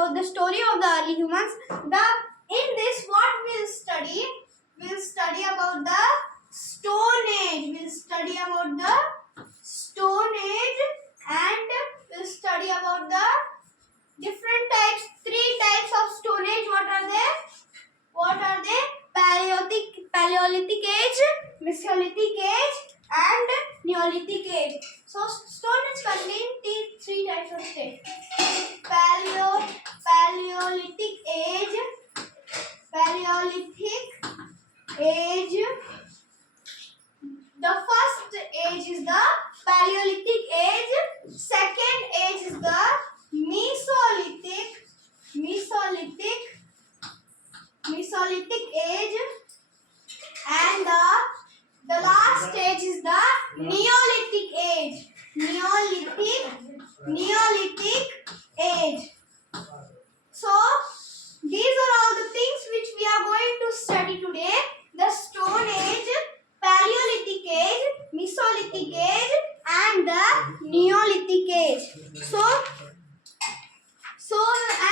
about the story of the early humans. In this, what we'll study? We'll study about the Stone Age. We'll study about the Stone Age, and we'll study about the different types. 3 types of Stone Age. What are they? Paleolithic age, Mesolithic age, and Neolithic age. So Stone Age contains 3 types of state. Paleolithic age. The first age is the Paleolithic age. Second age is the Mesolithic age, and the last stage is the Neolithic age. Neolithic age. So these are all the things which we are going to study today: the Stone Age, Paleolithic age, Mesolithic age, and the Neolithic age.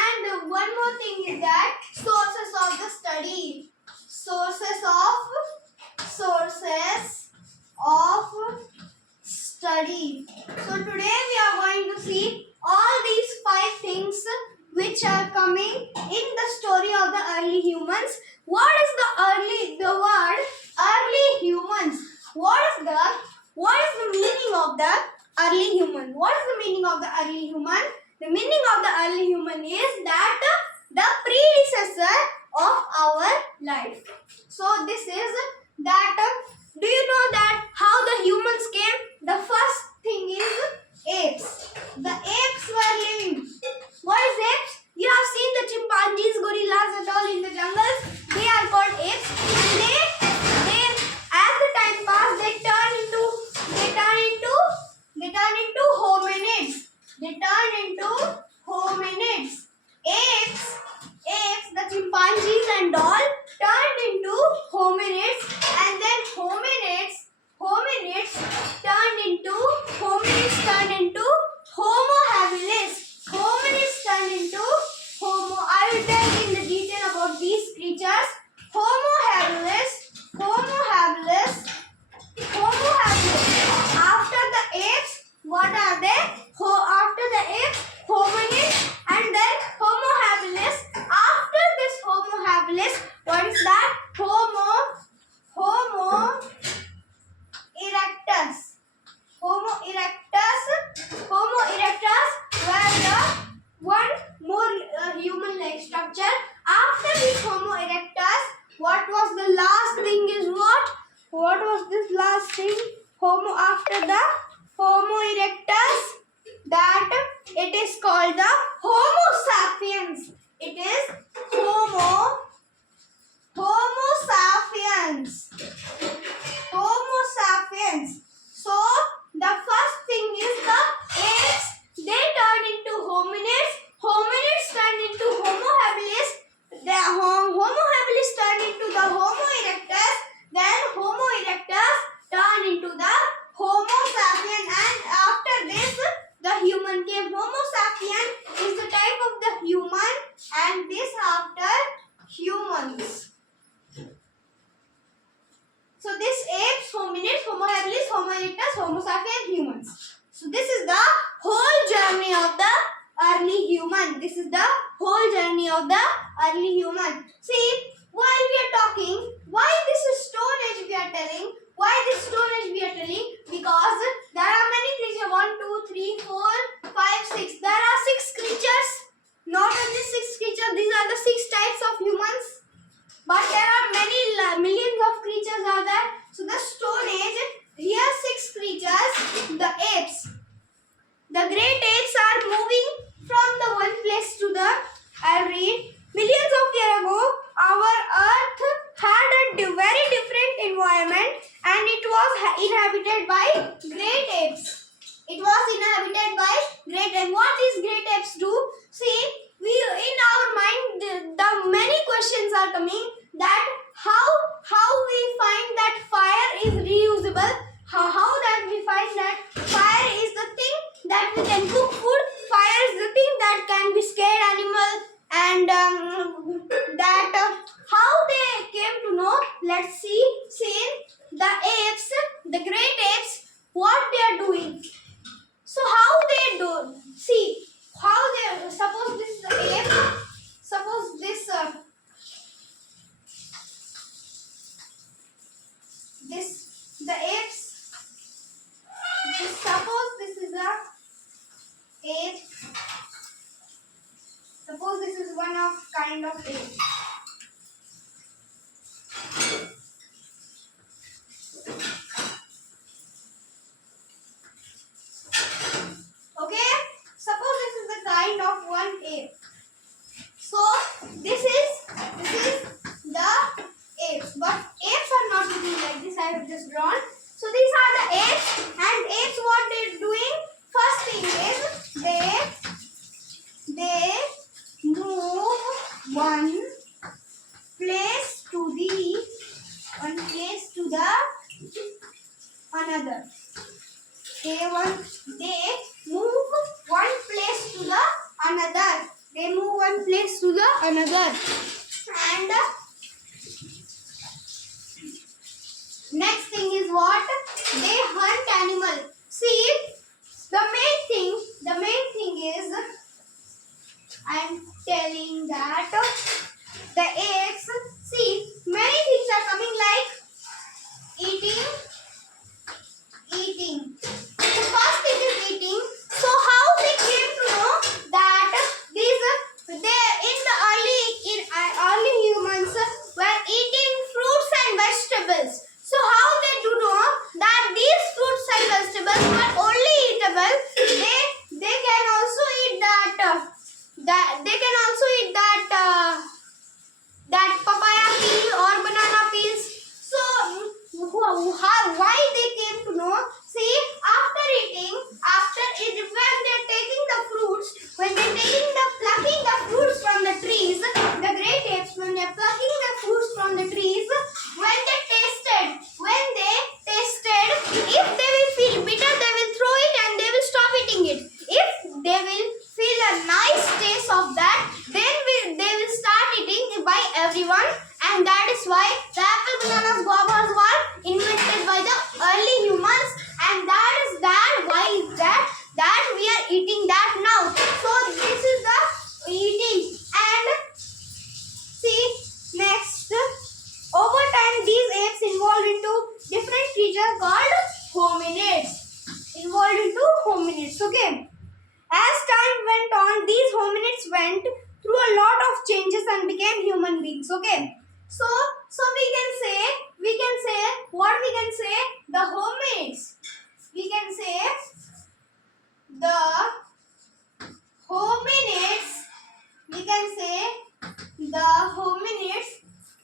And one more thing is that sources of the study. Sources of study. So today we are going to see all these 5 things which are coming in the story of the early humans. What is the word early humans? What is the meaning of the early human? What is the meaning of the early human? The meaning of the early human is that the predecessor of our life. So this is that. Do you know that how the humans came? The first thing is apes. The apes were living. What is apes? You have seen the chimpanzees, gorillas, and all in the jungles. They are called apes, and they as the time passed, they turn into hominids. Apes, the chimpanzees and all turned into hominids, and then hominids turned into Homo habilis. Hominids turned into Homo. I will tell you in the detail about these creatures. Homo habilis. After the apes, what are they? After the apes, hominids, and then Homo habilis. After this Homo habilis, what is that? Homo erectus. Homo erectus were the one more human-like structure. After this Homo erectus, what was the last thing is what? What was this last thing? After the Homo erectus, that it is called the Homo sapiens. It is Homo sapiens. So the first thing is the apes. They turn into hominids. Hominids turn into Homo habilis. The Homo habilis turn into the Homo erectus. Then Homo erectus turn into the Homo sapien. And after this, the human came. Homo sapien is the type of the human, and this after humans. So this apes, hominids, Homo habilis, Homo erectus, Homo sapien, humans. So this is the whole journey of the early human. See, while we are talking, why this is Stone Age we are telling? Because there are many creatures. 1, 2, 3, 4, 5, 6. There are 6 creatures. Not only 6 creatures. These are the 6 types of humans. But there are many millions of creatures are there. So the Stone Age, here 6 creatures, the apes. The great apes are moving from the one place to the, I'll read. Millions of years ago, our earth had a very different environment, and it was inhabited by great apes. And what these great apes do? See, we in our mind, the many questions are coming that how we find that fire is reusable. How that we find that fire is the thing that we can cook food. Fire is the thing that can be scared animal. let's see the apes, the great apes, what they are doing. So how they do? See how they. Suppose this is the ape. Suppose this the apes. Suppose this is a ape. Suppose this is one of kind of ape. Okay. Suppose this is the kind of one ape. So this is the apes, but apes are not looking like this. I have just drawn. So these are the apes, and apes what they're doing? First thing is they move one place to the another. They move one place to the another. They move one place to the another. And next thing is what? They hunt animal. See, the main thing is I am telling that the apes, see, many things are coming like eating. The first thing is eating. So how they came to know that early humans were eating fruits and vegetables. So how they do know that these fruits and vegetables were only eatable? They can also eat that papaya peel or banana peels. So why they came to know? See, when they're plucking the fruits from the trees, the great apes, when they're plucking the fruits from the trees, when they tasted, if they will feel bitter, they will throw it and they will stop eating it. If they will feel a nice taste of that, then they will start eating by everyone, and that is why the apple, bananas, guavas were invented by the early humans, and why is that we are eating that now. So this is the eating. And see, next, over time these apes evolved into different creatures called hominids. Okay. As time went on, these hominids went through a lot of changes and became human beings. Okay. So we can say what we can say, the hominids. We can say the hominids. We can say the hominids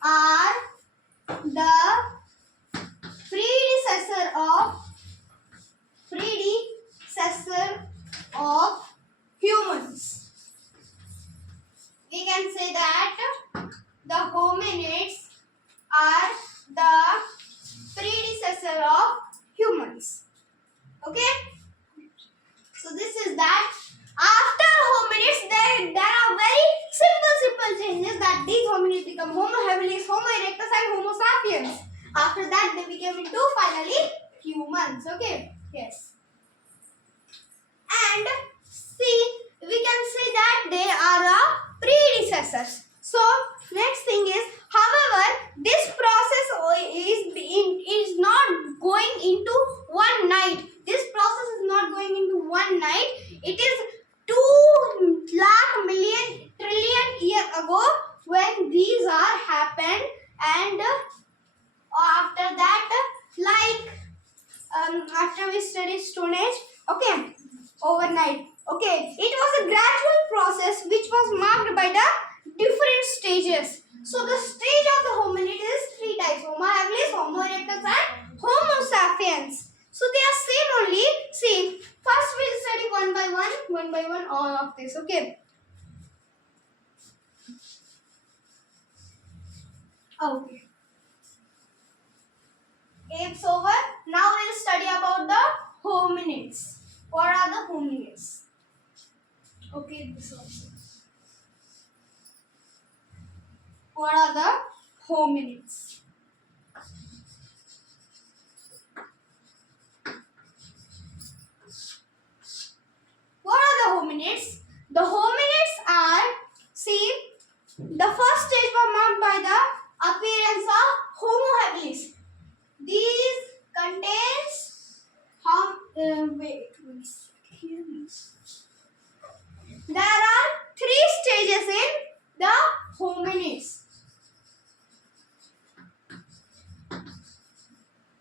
are the predecessor of humans. We can say that the hominids are the predecessor of humans. Okay. So this is that. After hominids, there are very simple changes, that these hominids become Homo habilis, Homo erectus, and Homo sapiens. After that, they became into finally humans. Okay. Yes. And see, we can say that they are predecessors. So next thing is, however, this process is not going into one night. This process is not going into one night. It is 2 lakh million trillion years ago when these are happened, and after that, like after we study Stone Age, okay, overnight. Okay, it was a gradual process which was marked by the different stages. So the stage of the hominid is 3 types: Homo habilis, Homo erectus, and Homo sapiens. So they are same only. See, first we'll study one by one all of this. Okay. Okay. Apes over. Now we'll study about the hominids. What are the hominids? Okay, this also. What are the hominids?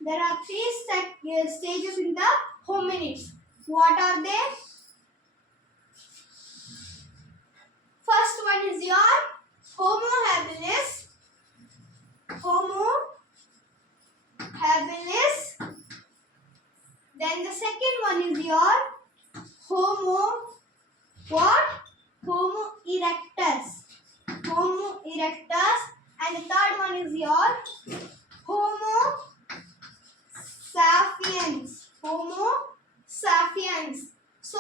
There are three stages in the hominids. What are they? First one is your Homo habilis. Homo habilis. Then the second one is your Homo what? Homo erectus. Homo erectus. And the third one is your Homo sapiens. Homo sapiens. So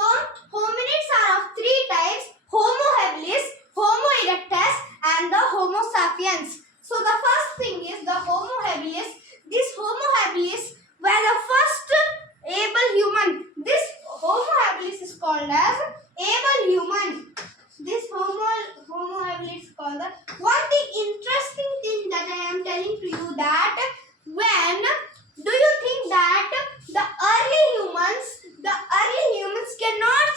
hominids are of three types: Homo habilis, Homo erectus, and the Homo sapiens. So the first thing is the Homo habilis. This Homo habilis were the first able human. This Homo habilis is called as able human. This Homo habilis is called the one thing interesting thing that I am telling to you that when do you think that the early humans cannot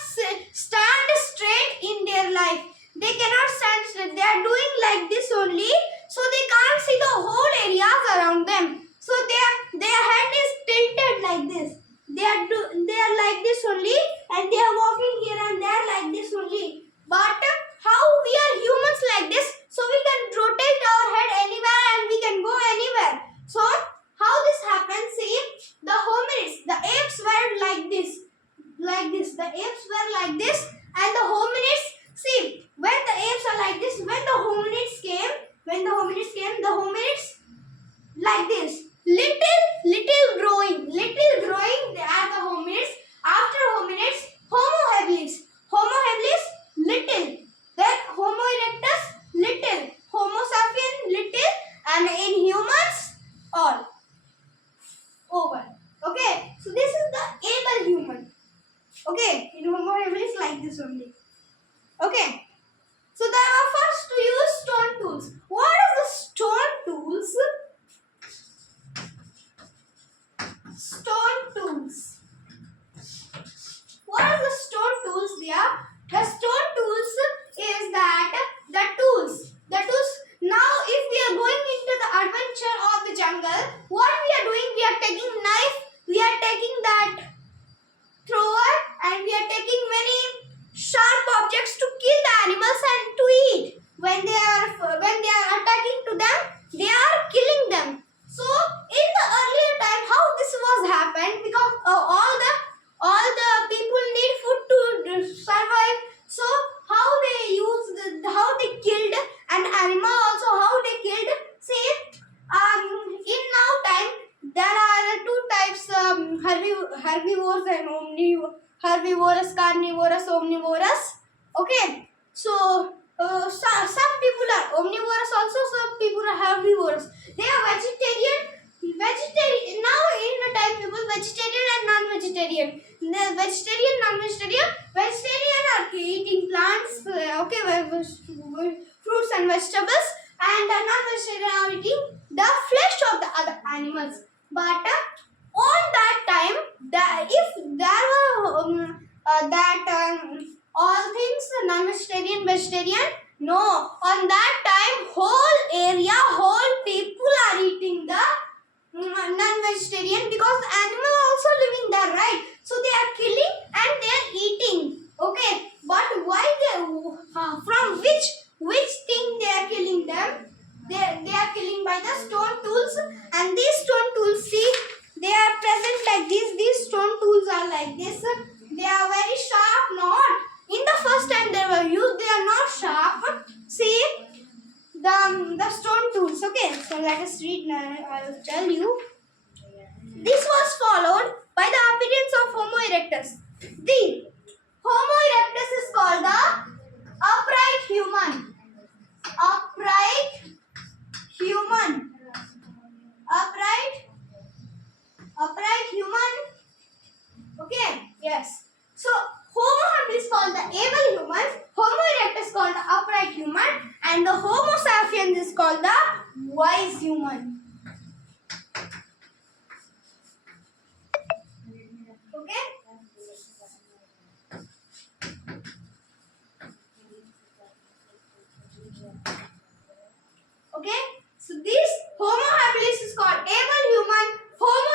stand straight in their life? They cannot stand straight. They are doing like this only, so they can't see the whole areas around them. So their head is tilted like this. They are like this only, and they are walking here and there like this only. But how we are humans like this? So we can rotate our head anywhere and we can go anywhere. So how this happens? See, the hominids, the apes were like this. The apes were like this, and the hominids. See, when the apes are like this, when the hominids came, the hominids like this. Little growing. They are the hominids. After hominids, Homo habilis. Homo habilis, little. Then Homo erectus, little. Homo sapien, little. And in humans, all. Over. Okay. So this is the able human. Okay. In Homo habilis, like this only. Okay. So there are first to use stone tools. What is the stone tools? Stone tools. What are the stone tools there? The stone tools is that the tools. Now if we are going into the adventure of the jungle, what we are doing? We are taking knife, we are taking that thrower, and we are taking many sharp objects to kill the animals and to eat. When they are attacking to them, they are killing them. So in the earlier time, how this was happened, because all the people need food to survive. So how they killed an animal, also how they killed. See, in now time there are two types: herbivores and herbivorous, carnivorous, omnivorous. Okay, so some people are omnivorous also, some people are herbivorous. They are vegetarian. Now in the time, people vegetarian and non-vegetarian. The vegetarian, non-vegetarian. Vegetarian are eating plants, fruits and vegetables, and the non-vegetarian are eating the flesh of the other animals. But on that time, if there were all things non-vegetarian, vegetarian, no. On that time, whole people are eating the non-vegetarian, because the animal also living there, right? So they are killing and they are eating. Okay, but why from which thing they are killing them? They are killing by the stone tools, and these stone tools, see, they are present like this. These stone tools are like this. They are very sharp, not in the first time they were used. They are not sharp. See, the stone tools. Okay, so let us read now. I will tell you. This was followed by the appearance of Homo erectus. The Homo erectus is called the upright human. Upright human. Upright human. Okay, yes. So Homo habilis is called the able human, Homo erectus is called the upright human, and the Homo sapiens is called the wise human. Okay? Okay? So this Homo habilis is called able human, Homo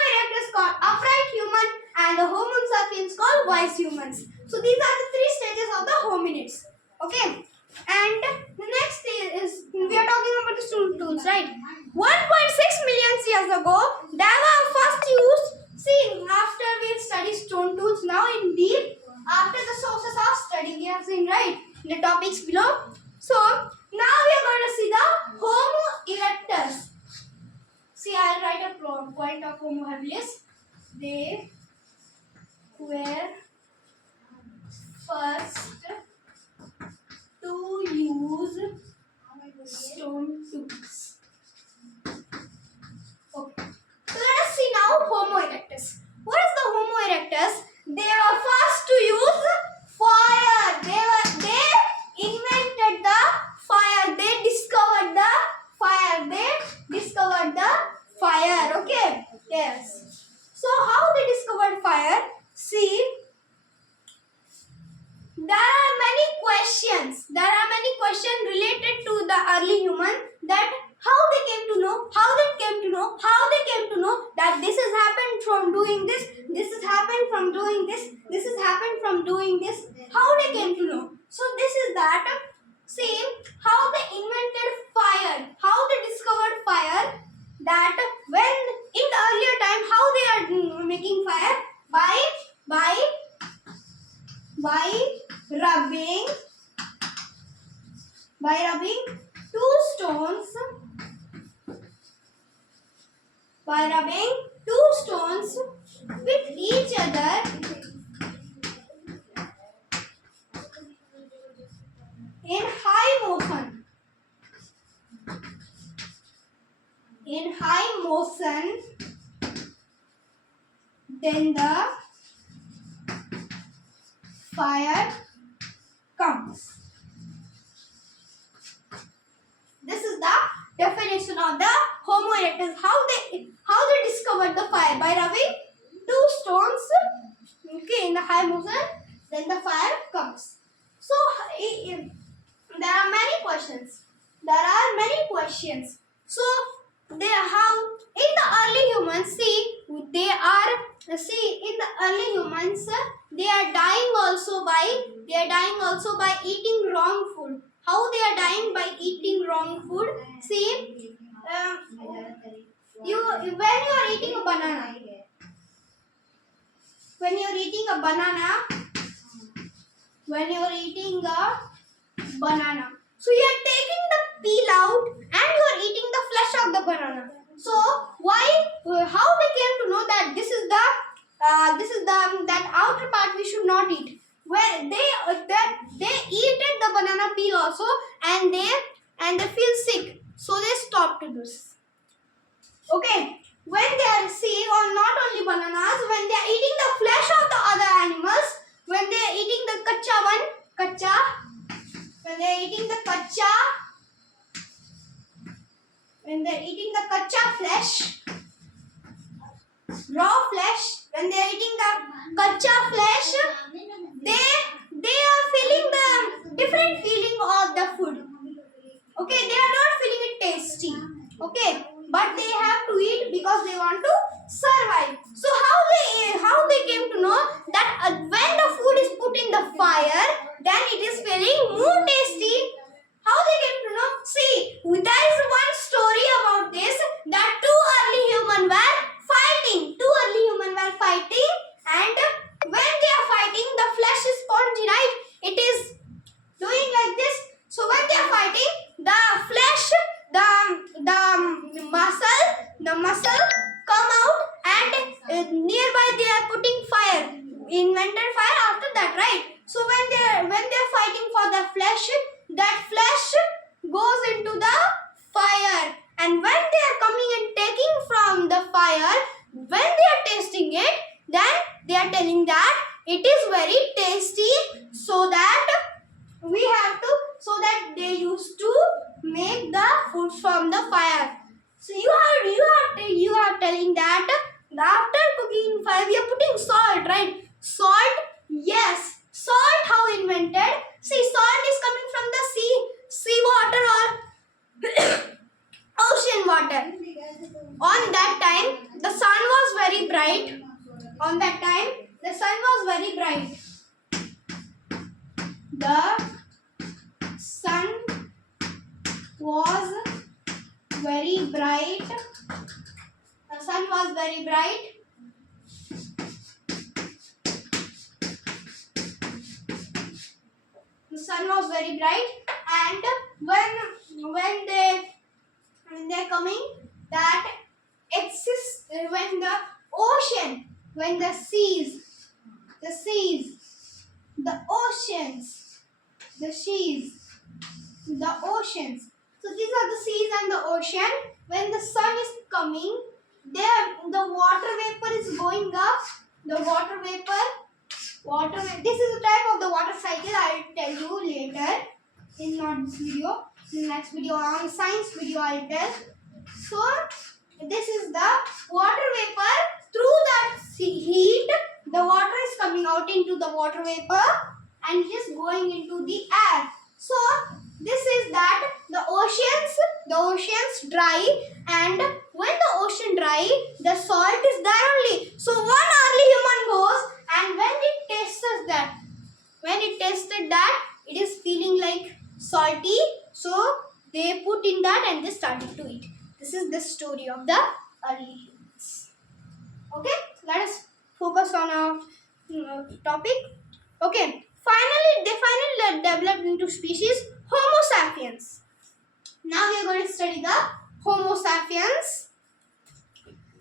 point of Homo habilis. They were first to use stone tools. Okay. So let us see now Homo erectus. What is the Homo erectus? They were first to use fire. They invented the fire. They discovered the fire. Okay. Yes. So how they discovered fire? See, there are many questions. Related to the early human, that how they came to know that this has happened from doing this, has happened from doing this, has happened from doing this. How they came to know? So this is that. See how they invented fire, how they discovered fire. That when in the earlier time, how they are making fire? By rubbing two stones with each other in high motion, then the fire comes. This is the definition of the Homo erectus. How they discovered the fire? By rubbing two stones, okay, in the high motion, then the fire comes. So there are many questions. So how in the early humans, they are dying also by eating wrong food. How they are dying? By eating wrong food. See, when you are eating a banana, so you are taking the peel out and you are eating the flesh of the banana. So how they came to know that this is that outer part we should not eat? Where they eated the banana peel also, and they feel sick, so they stopped to this. Okay, when they are seeing, or not only bananas, when they are eating the flesh of the other animals, when they are eating the kacha flesh, raw flesh, when they are eating the kacha flesh, they are feeling the different feeling of the food. Okay, they are not feeling it tasty. Okay, but they have to eat because they want to survive. So how they came to know that when the food is put in the fire, then it is feeling more tasty. How they came to know? See, there is one story about this, that two early humans were fighting. And when they are fighting, the flesh is spongy, right? It is doing like this. So when they are fighting, the flesh, the muscle come out, and nearby they are putting fire. Invented fire after that, right? So when they are fighting for the flesh, that flesh goes into the fire, and when they are coming and taking from the fire, when they are tasting it, then they are telling that it is very tasty, so that they used to make the food from the fire. So you are telling that after cooking fire we are putting salt, right? Salt, yes. Salt how invented? See, salt is coming from the sea water or ocean water. On that time the sun was very bright. The sun was very bright. And when they're coming, that exists when the ocean, when the seas, the oceans, the seas, the oceans. So these are the seas and the ocean. When the sun is coming, there the water vapor is going up. The water vapor. This is the type of the water cycle. I will tell you later in not this video. In the next video on science video I will tell. So this is the water vapor. Through that heat, the water is coming out into the water vapor and it is going into the air. So this is that the oceans dry, and when the ocean dry, the salt is there only. So one early human goes, and when it tasted that, it is feeling like salty. So they put in that and they started to eat. This is the story of the early humans. Okay, let us focus on our topic. Okay, they finally developed into species Homo sapiens. Now we are going to study the Homo sapiens.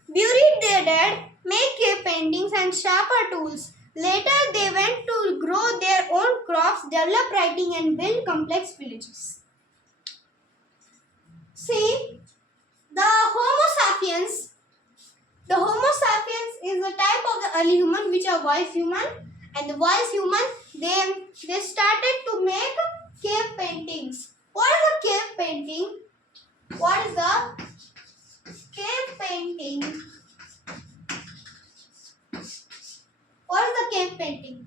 Buried their dead, make cave paintings and sharper tools. Later they went to grow their own crops, develop writing and build complex villages. See, the Homo sapiens is a type of the early human which are wise human, and the wise human they started to make cave paintings. What is a cave painting? What is the cave painting? What is the cave painting?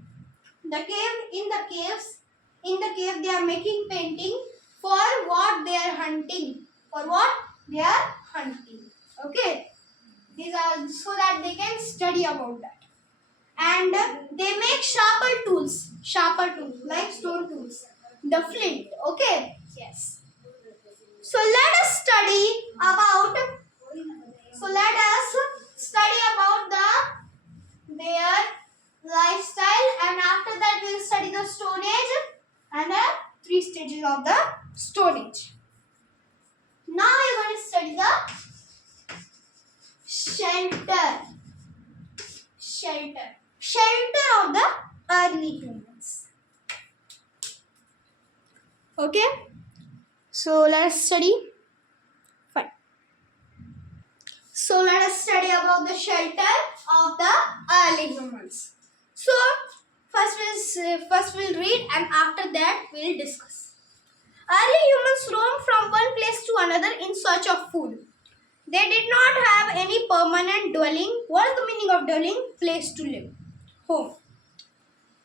In the cave they are making painting for what they are hunting. For what they are hunting. Okay. These are so that they can study about that. And they make sharper tools like stone tools. The flint. Okay. Yes. So let us study about their lifestyle, and after that we will study the Stone Age and the 3 stages of the Stone Age. Now we are going to study the shelter of the early humans. Okay, so let us study. Fine. So let us study about the shelter of the early humans. So first we'll read, and after that we'll discuss. Early humans roamed from one place to another in search of food. They did not have any permanent dwelling. What is the meaning of dwelling? Place to live. Home.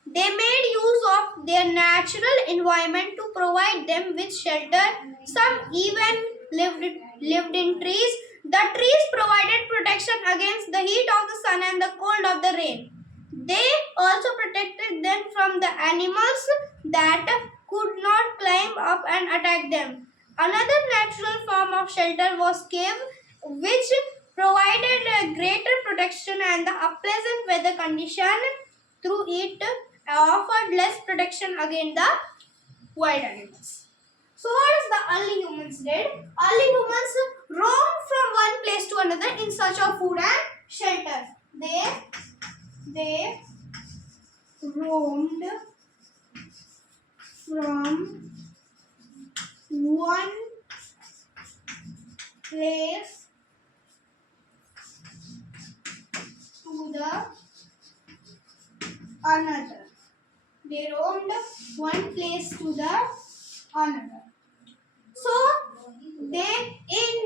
They made use of their natural environment to provide them with shelter. Some even lived in trees. The trees provided protection against the heat of the sun and the cold of the rain. They also protected them from the animals that could not climb up and attack them. Another natural form of shelter was cave, which provided a greater protection, and the unpleasant weather condition through it offered less protection against the wild animals. So what is the early humans did? Early humans roamed from one place to another in search of food and shelter. They roamed from one place to the another. They roamed one place to the another. So they in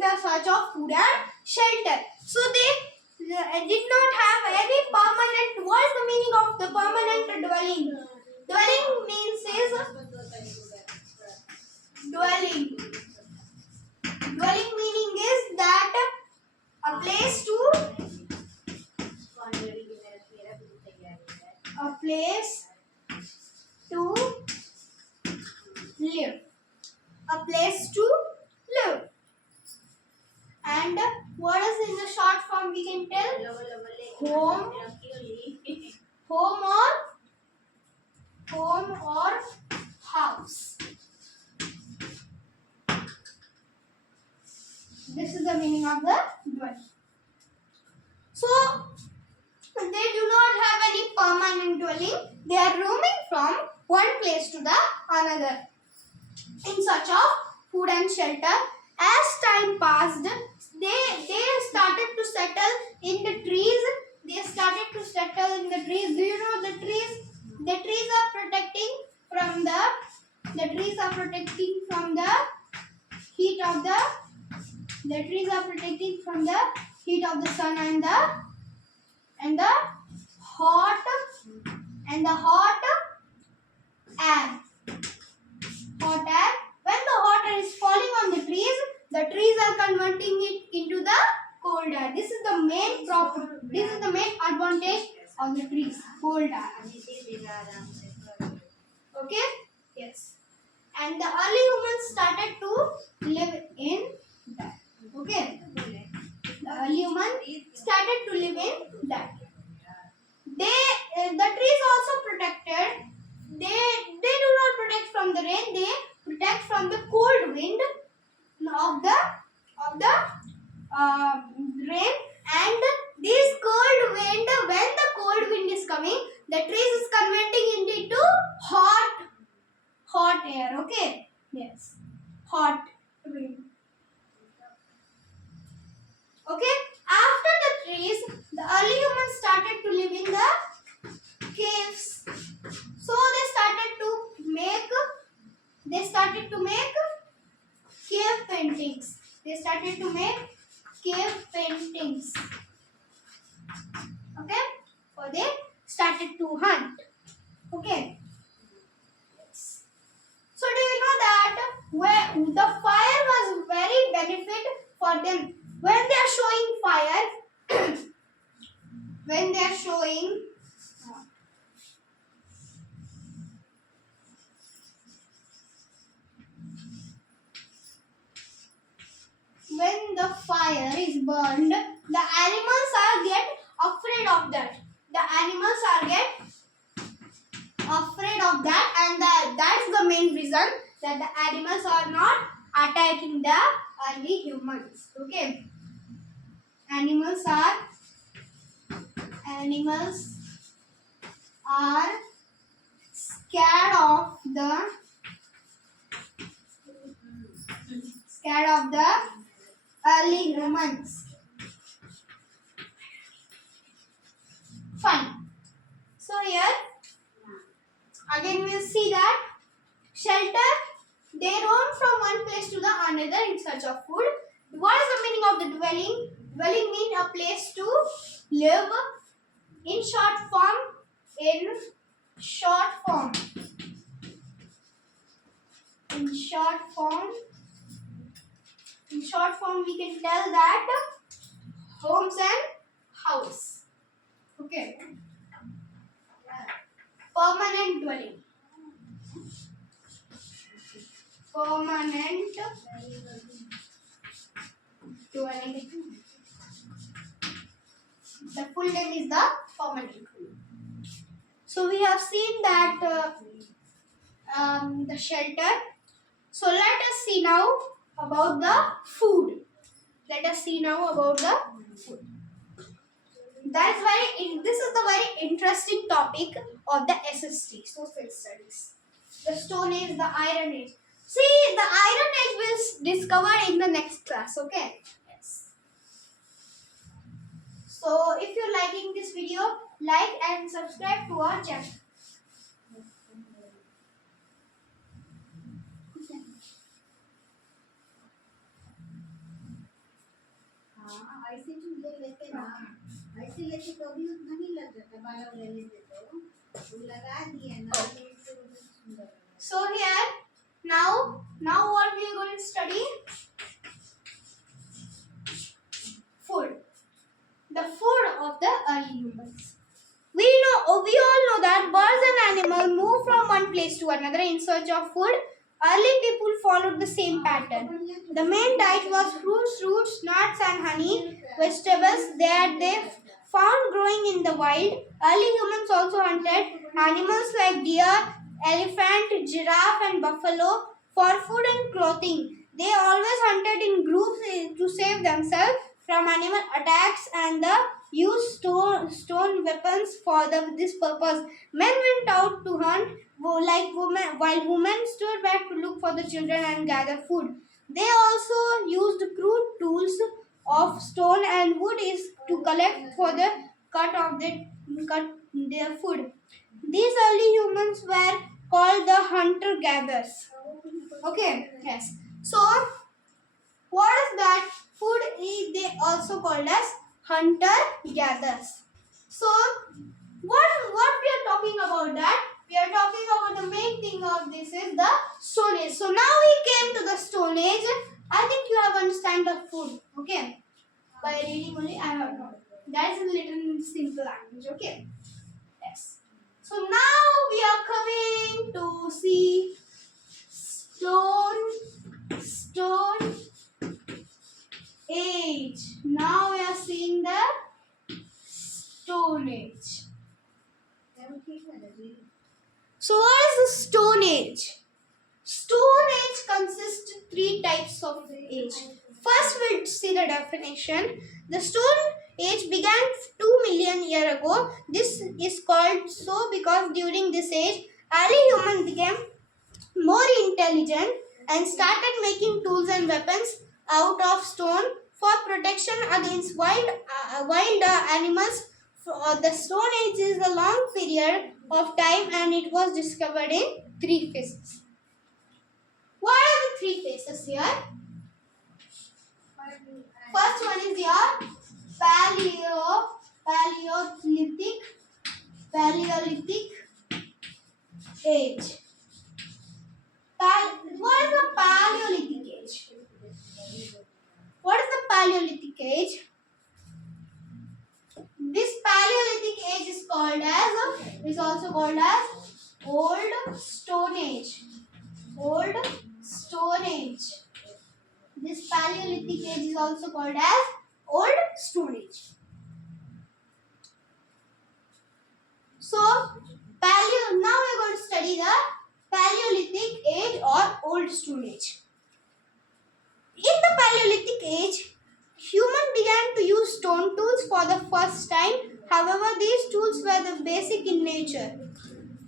the search of food and shelter. So they did not have any permanent. What is the meaning of the permanent dwelling? Dwelling means dwelling. Dwelling meaning is that a place to live. A place to live. And what is in the short form we can tell? Home or house. This is the meaning of the dwelling. So they do not have any permanent dwelling. They are roaming from one place to the another in search of food and shelter. As time passed, they started to settle in the trees. They started to settle in the trees. Do you know the trees? The trees are protecting from the trees are protecting from the heat of the trees are protecting from the heat of the sun and the hot air. Hot air. When the hot air is falling on the trees are converting it into the cold air. This is the main property. This is the main advantage of the trees. Cold air. Okay? Yes. And the early humans started to live in that. Okay? The early humans started to live in that. The trees also protected. They do not protect from the rain. They protect from the cold wind of the rain. And this cold wind, when the cold wind is coming, the trees is converting it into hot air. Okay. Yes. Hot wind. Okay. After the trees, the early humans started to live in the caves. So they started to make cave paintings. They started to make cave paintings. Okay. So they started to hunt. Okay. So do you know that where the fire was very benefit for them? When they are showing fire, when they are showing when the fire is burned, the animals are get afraid of that. The animals are get afraid of that, and that's the main reason that the animals are not attacking the early humans. Okay. Animals are scared of the early humans. Fine. So here again we'll see that shelter. They roam from one place to the another in search of food. What is the meaning of the dwelling? Dwelling means a place to live. In short form, we can tell that homes and house. Okay. Permanent dwelling. The full name is the permanent dwelling. So we have seen that the shelter. So let us see now about the food. This is the very interesting topic of the SST, Social Studies. The Stone Age, the Iron Age. See, the Iron Age will discover in the next class. Okay. Yes. So if you're liking this video, like and subscribe to our channel. ऐसे लेके तो अभी उतना नहीं लग जाता बाला ले लेते तो लगा दिए ना सुंदर. So here now what we are going to study? Food. The food of the early humans. We all know that birds and animals move from one place to another in search of food. Early people followed the same pattern. The main diet was fruits, roots, nuts and honey, vegetables that they found growing in the wild. Early humans also hunted animals like deer, elephant, giraffe and buffalo for food and clothing. They always hunted in groups to save themselves from animal attacks and used stone weapons for this purpose. Men went out to hunt like women, while women stood back to look for the children and gather food. They also used crude tools of stone and wood is to collect for the cut their food. These early humans were called the hunter gatherers. Okay, yes. So, what is that? Food is they also called as hunter gatherers. So, what we are talking about that? We are talking about the main thing of this is the Stone Age. So now we came to the Stone Age. I think you have understand the food. Okay. By reading only I have not. That is a little simple language. Okay. Yes. So now we are coming to see Stone Age. Now we are seeing the Stone Age. So what is the Stone Age? Stone Age consists of three types of age. First, we'll see the definition. The Stone Age began 2 million years ago. This is called so because during this age, early humans became more intelligent and started making tools and weapons out of stone for protection against wild animals. The Stone Age is a long period of time and it was discovered in three phases. What are the three phases here? First one is your Paleolithic age. What is the Paleolithic age? What is the Paleolithic age? This Paleolithic age is also called as Old Stone Age. Old Stone Age. This Paleolithic age is also called as Old Stone Age. So, now we are going to study the Paleolithic age or Old Stone Age. In the Paleolithic age, humans began to use stone tools for the first time. However, these tools were the basic in nature.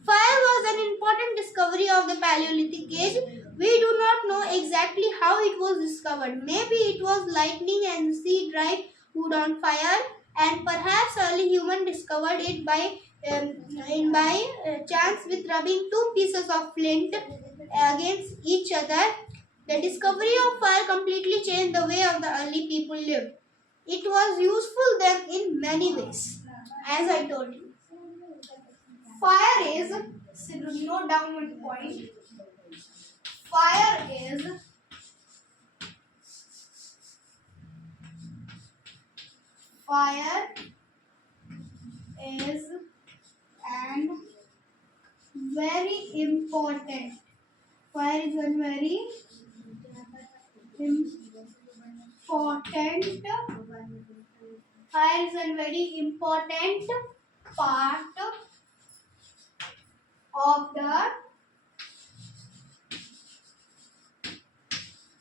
Fire was an important discovery of the Paleolithic age. We do not know exactly how it was discovered. Maybe it was lightning and the sea dried wood on fire, and perhaps early humans discovered it by chance with rubbing two pieces of flint against each other. The discovery of fire completely changed the way of the early people lived. It was useful then in many ways, as I told you. Fire is, note down one point. Fire is an very important. Fire is a very important. Fire is a very important part of the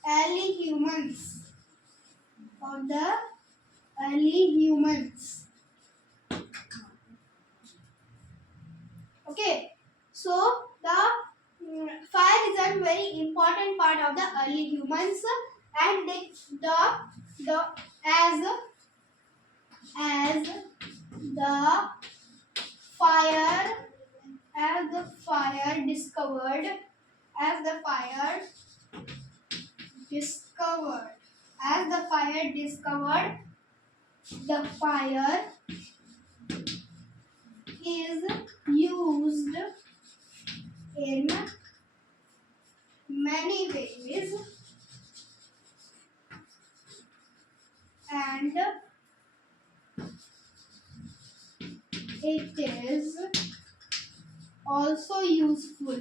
early humans. Okay, so the fire is a very important part of the early humans, and as the fire discovered as the fire discovered the fire is used in many ways, and it is also useful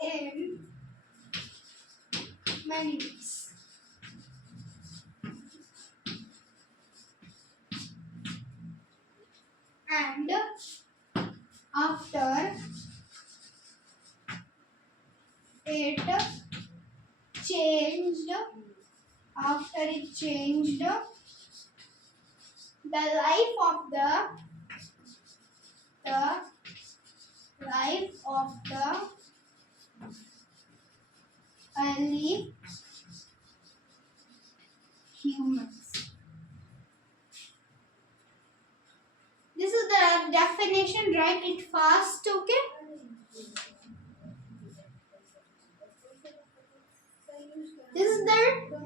in many ways. And after After it changed the life of the early humans. This is the definition. Write it fast, okay? This is the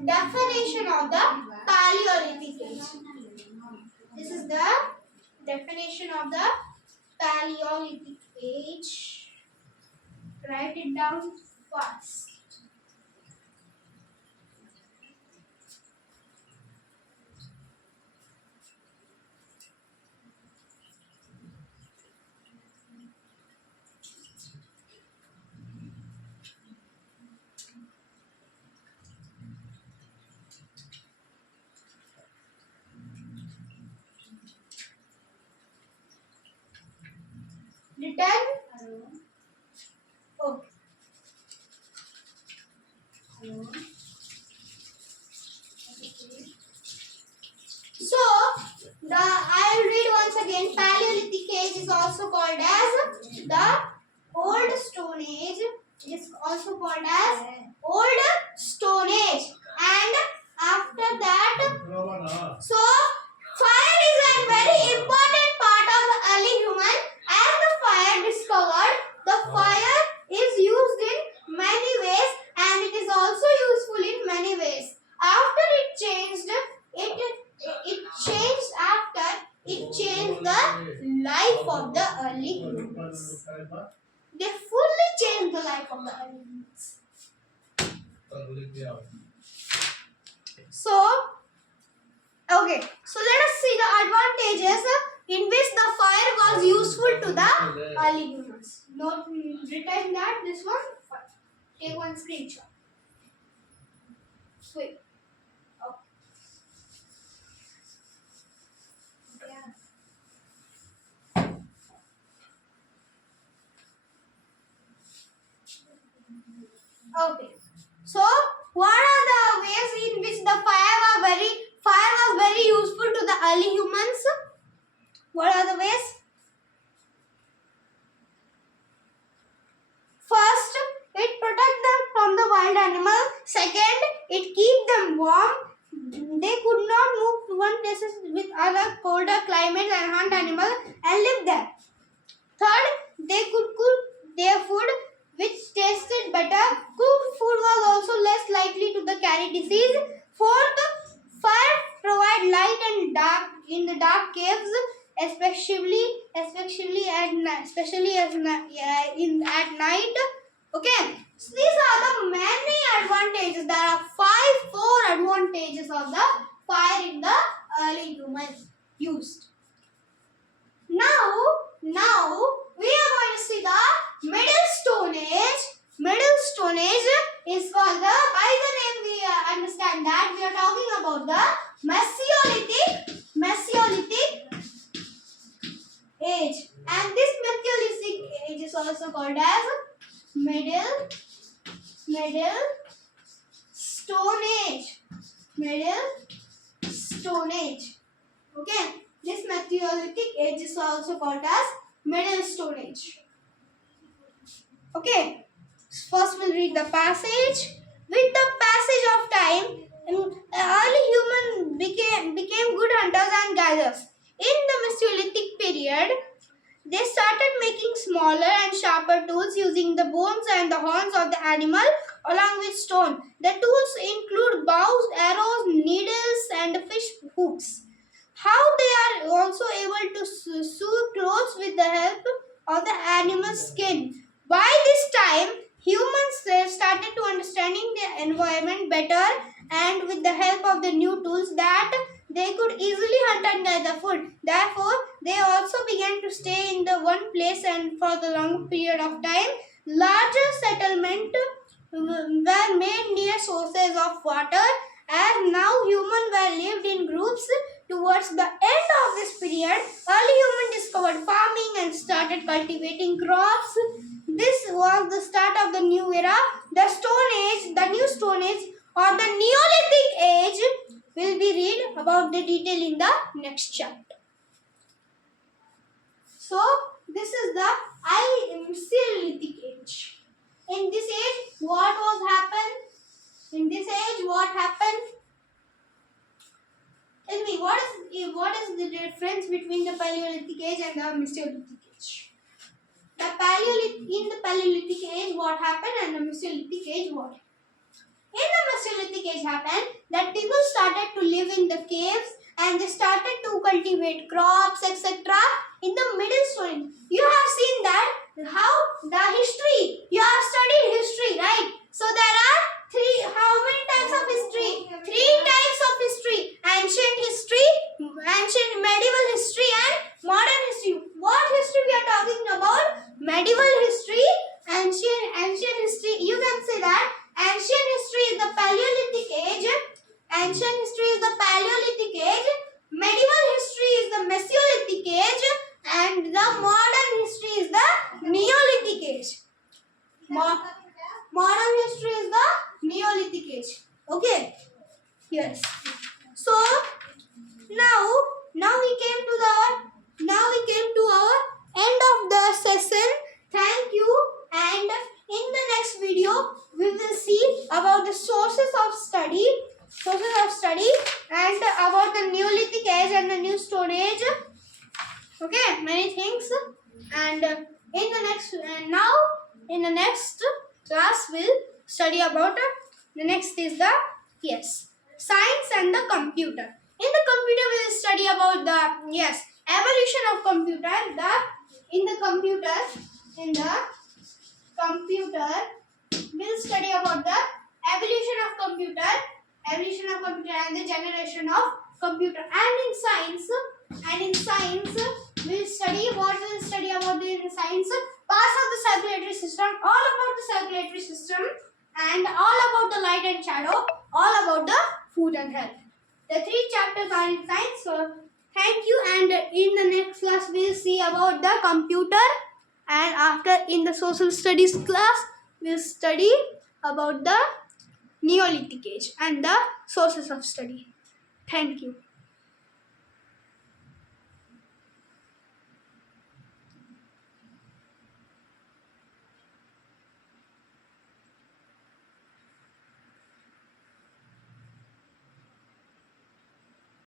definition of the Paleolithic age. This is the definition of the Paleolithic age. Write it down fast. Written? Okay. So, I'll read once again. Paleolithic age is also called as the Old Stone Age. It is also called as Old Stone Age. And after that, so fire is a very important part of the early human. As the fire discovered, the fire is used in many ways and it is also useful in many ways. After it changed, it changed the life of the early humans. They fully changed the life of the early humans. So, okay, so let us see the advantages in which the fire was useful to the early humans. Note, retain that this one. Take one screenshot. Wait. Okay. So, what are the ways in which the fire was very useful to the early humans? What are the ways? First, it protects them from the wild animal. Second, it keeps them warm. They could not move to one places with other colder climates and hunt animals and live there. Third, they could cook their food, which tasted better. Cooked food was also less likely to carry disease. Fourth, fire provide light and dark in the dark caves, especially at night. Okay, so these are the many advantages. There are four advantages of the fire in the early humans used. Now we are going to see the Middle Stone Age. Middle Stone Age is called by the name we understand that we are talking about the Mesolithic age. And this Mesolithic age is also called as Middle Stone Age. Middle Stone Age. Okay. This Mesolithic age is also called as Middle Stone Age. Okay. First we'll read the passage. With the passage of time, early humans became good hunters and gatherers. In the Mesolithic period, they started making smaller and sharper tools using the bones and the horns of the animal along with stone. The tools include bows, arrows, needles, and fish hooks. How they are also able to sew clothes with the help of the animal skin. By this time, humans started to understanding the environment better, and with the help of the new tools that they could easily hunt and gather food. Therefore, they also began to stay in the one place and for the long period of time. Larger settlements were made near sources of water, as now humans were lived in groups. Towards the end of this period, early humans discovered farming and started cultivating crops. This was the start of the new era, the Stone Age, the New Stone Age, or the Neolithic Age. about the detail in the next chapter. So this is the Paleolithic age. In this age, what was happened? In this age, what happened? Tell me, what is the difference between the Paleolithic age and the Mesolithic age? In the Paleolithic age, what happened, and the Mesolithic age, what? In the Mesolithic age happened that people started to live in the caves and they started to cultivate crops, etc. In the middle story, you have seen that how the history, you have studied history, right? So there are how many types of history? Three types of history: ancient history, ancient medieval history, and modern history. What history we are talking about? Medieval history, ancient history. You can say that ancient history is the Paleolithic age. Ancient history is the Paleolithic age. Medieval history is the Mesolithic age, and the modern history is the Neolithic age. Modern history is the Neolithic age. Okay. Yes. So now we came to our end of the session. Thank you. And in the next video, we will see about the sources of study and about the Neolithic age and the New Stone Age. Okay, many things. And in the next class, we'll study about the next is the science and the computer. In the computer, we'll study about the evolution of computer. In the computer, we'll study about the evolution of computer and the generation of computer. And in science, we'll study about in science parts of the circulatory system, all about the circulatory system, and all about the light and shadow, all about the food and health. The 3 chapters are in science. So thank you, and in the next class we'll see about the computer, and after in the social studies class we'll study about the Neolithic age and the sources of study. Thank you.